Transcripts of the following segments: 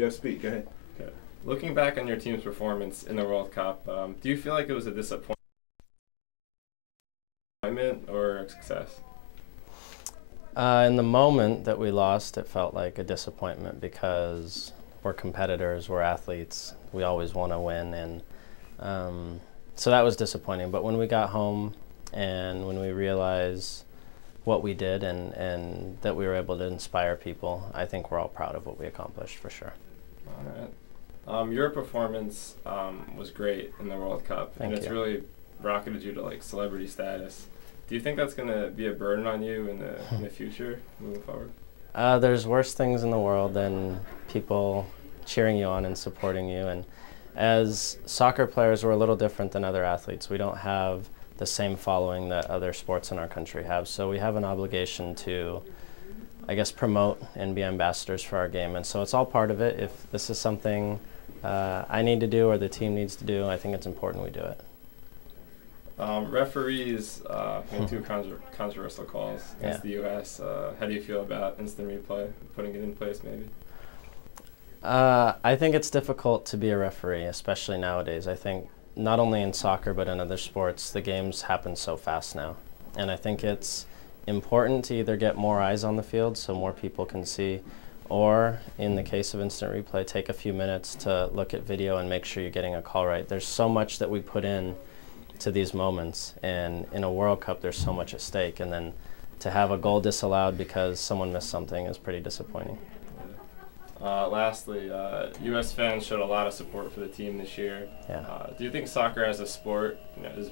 You have to speak. Go ahead. Okay. Looking back on your team's performance in the World Cup, do you feel like it was a disappointment or a success? In the moment that we lost, it felt like a disappointment because we're competitors, we're athletes, we always want to win, and so that was disappointing. But when we got home and when we realized what we did and that we were able to inspire people, I think we're all proud of what we accomplished for sure. All right. Your performance was great in the World Cup, and it's really rocketed you to like celebrity status. Do you think that's going to be a burden on you in the future moving forward? There's worse things in the world than people cheering you on and supporting you. And as soccer players, we're a little different than other athletes. We don't have the same following that other sports in our country have. So we have an obligation to, I guess, promote and be ambassadors for our game. And so it's all part of it. If this is something I need to do or the team needs to do, I think it's important we do it. Referees made two controversial calls against the U.S. How do you feel about instant replay, putting it in place maybe? I think it's difficult to be a referee, especially nowadays. I think not only in soccer but in other sports, the games happen so fast now. And I think it's important to either get more eyes on the field so more people can see, or in the case of instant replay, take a few minutes to look at video and make sure you're getting a call right. There's so much that we put in to these moments, and in a World Cup there's so much at stake, and then to have a goal disallowed because someone missed something is pretty disappointing. Lastly, U.S. fans showed a lot of support for the team this year. Yeah. Do you think soccer as a sport is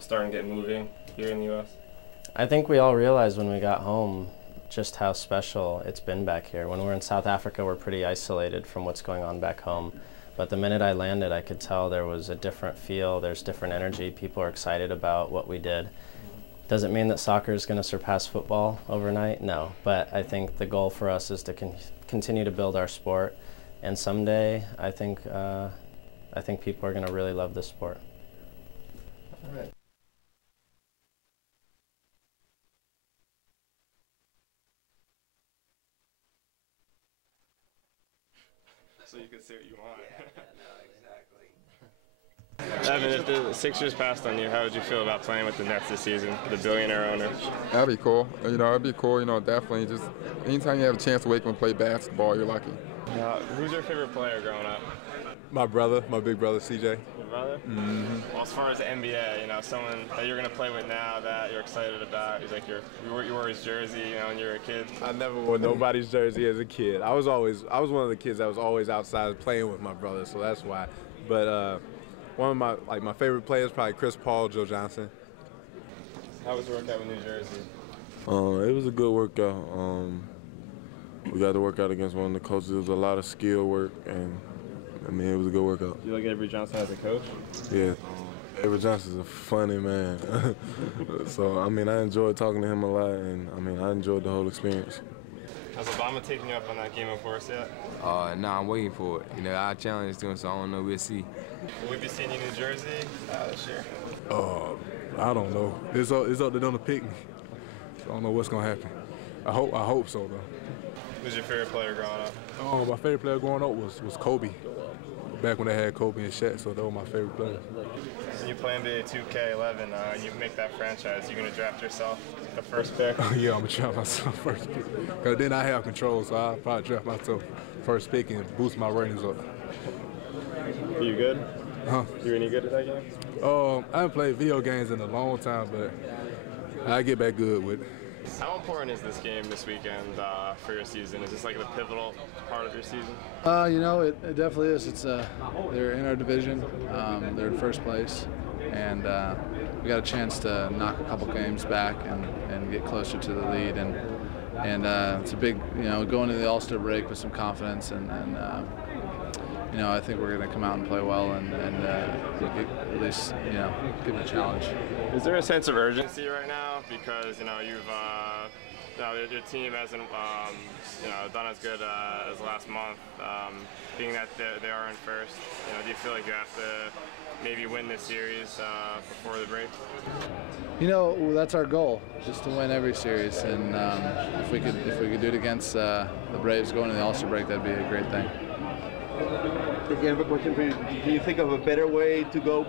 starting to get moving here in the U.S.? I think we all realized when we got home just how special it's been back here. When we're in South Africa, we're pretty isolated from what's going on back home. But the minute I landed, I could tell there was a different feel, there's different energy, people are excited about what we did. Does it mean that soccer is going to surpass football overnight? No, but I think the goal for us is to continue to build our sport, and someday I think people are going to really love this sport. All right. So you can say what you want. Evan, if the Sixers passed on you, how would you feel about playing with the Nets this season, the billionaire owner? That'd be cool. It'd be cool. Definitely. Just anytime you have a chance to wake up and play basketball, you're lucky. Who's your favorite player growing up? My brother, my big brother, CJ. Your brother? Mm-hmm. Well, as far as the NBA, someone that you're going to play with now that you're excited about, he's like you wore his jersey, when you were a kid. I never wore nobody's jersey as a kid. I was one of the kids that was always outside playing with my brother, so that's why. But one of my favorite players, probably Chris Paul, Joe Johnson. How was the workout with New Jersey? It was a good workout. We got to work out against one of the coaches. It was a lot of skill work, and it was a good workout. You like Avery Johnson as a coach? Yeah. Avery Johnson's a funny man. So, I enjoyed talking to him a lot, and I enjoyed the whole experience. Has Obama taken you up on that game of horse yet? No, I'm waiting for it. I challenged him, so I don't know. We'll see. Will we be seeing you in New Jersey this year? I don't know. It's up to them to pick me. I don't know what's gonna happen. I hope so though. Who's your favorite player growing up? My favorite player growing up was Kobe. Back when they had Kobe and Shaq, so they were my favorite players. So you play NBA 2K11 and you make that franchise. You gonna draft yourself the first pick? Yeah, I'm gonna draft myself first pick. Cause then I have control, so I'll probably draft myself first pick and boost my ratings up. Are you good? Huh? You any good at that game? I haven't played video games in a long time, but I get back good with it. How important is this game this weekend for your season? Is this like the pivotal part of your season? It definitely is. They're in our division. They're in first place, and we got a chance to knock a couple games back and get closer to the lead. And it's a big, going into the All-Star break with some confidence, and I think we're going to come out and play well and at least, give it a challenge. Is there a sense of urgency right now because your team hasn't done as good as last month, being that they are in first? Do you feel like you have to maybe win this series before the break? That's our goal, just to win every series, and if we could do it against the Braves going to the All-Star break, that'd be a great thing. I have a question for you. Do you think of a better way to go